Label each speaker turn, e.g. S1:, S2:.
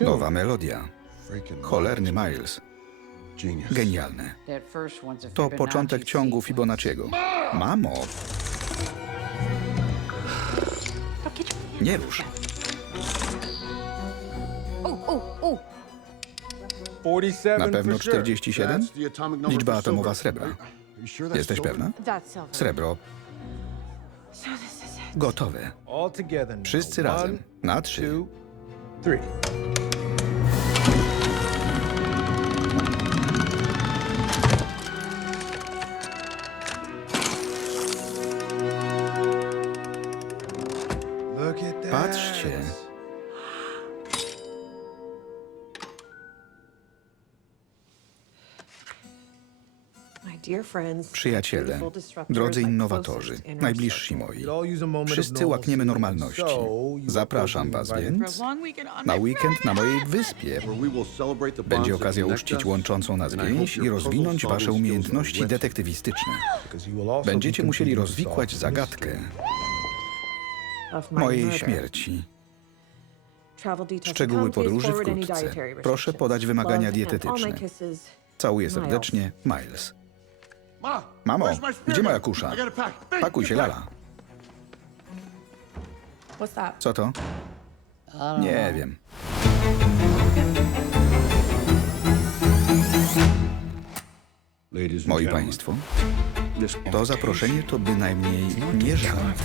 S1: Nowa melodia. Cholerny Miles. Genialne. To początek ciągu. Fibonacciego. Mamo, nie rusz. Na pewno 47? Liczba atomowa srebra. Jesteś pewna? Srebro. Gotowe. Wszyscy razem. Na trzy. Patrzcie. Przyjaciele, drodzy innowatorzy, najbliżsi moi. Wszyscy łakniemy normalności. Zapraszam was więc na weekend na mojej wyspie. Będzie okazja uczcić łączącą nas więź i rozwinąć wasze umiejętności detektywistyczne. Będziecie musieli rozwikłać zagadkę
S2: mojej śmierci.
S1: Szczegóły podróży wkrótce. Proszę podać wymagania dietetyczne. Całuję serdecznie, Miles. Mamo, gdzie moja kusza? Pakuj się, Lala. Co to? Nie wiem. Moi państwo, to zaproszenie to bynajmniej nie żart.